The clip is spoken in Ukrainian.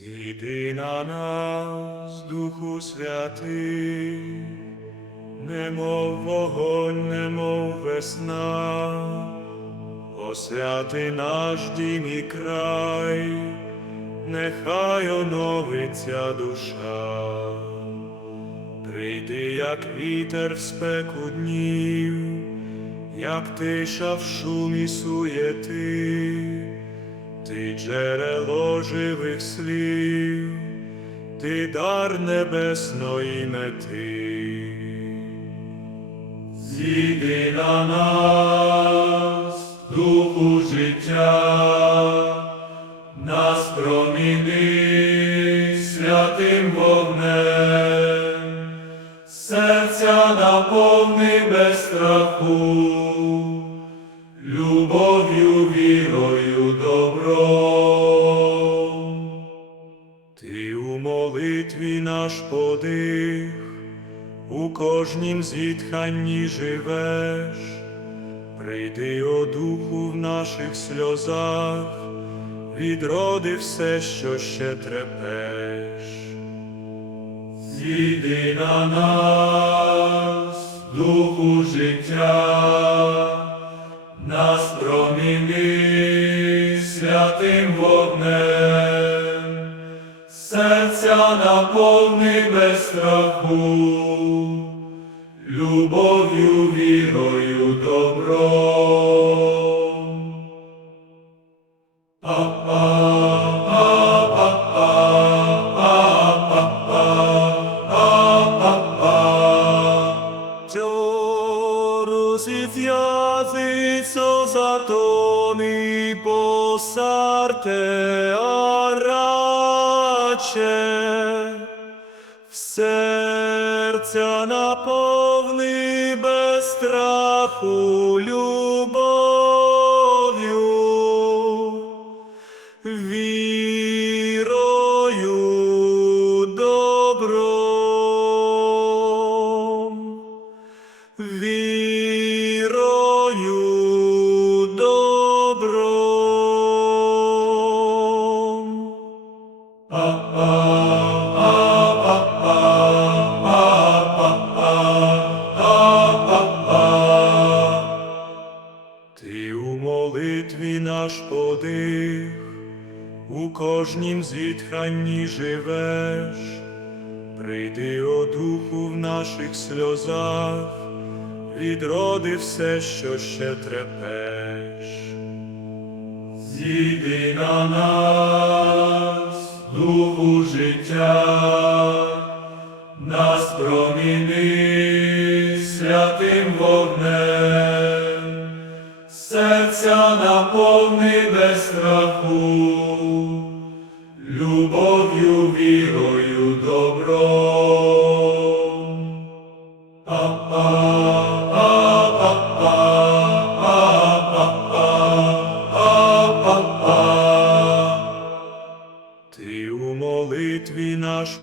Зійди на нас, Духу Святий, немов вогонь, немов весна, освяти наш дім і край, нехай оновиться душа. Прийди, як вітер в спеку днів, як тиша в шумі суєти, ти джерело живих слів, ти дар небесної мети. Зійди на нас, духу життя, нас проміни святим вогнем, серця наповни без страху, любов'ю, вірою, молитві наш подих, у кожнім зітханні живеш, прийди, о духу в наших сльозах, відроди все, що ще трепеш. Зійди на нас, духу життя, нас проміни святим вогнем, наповни без страху, любов'ю, вірою, добром. Fiazit sosatoni posarte серця наповни без страху любов'ю, вірою, добром, вірою, добром. Ти у молитві наш подих, у кожнім зітханні живеш, прийди, о духу в наших сльозах, відроди все, що ще трепеш. Зійди на нас, духу життя, нас проміни святим вогнем, шляху, любов'ю, вірою, добром. А-а. Ти у молитві наш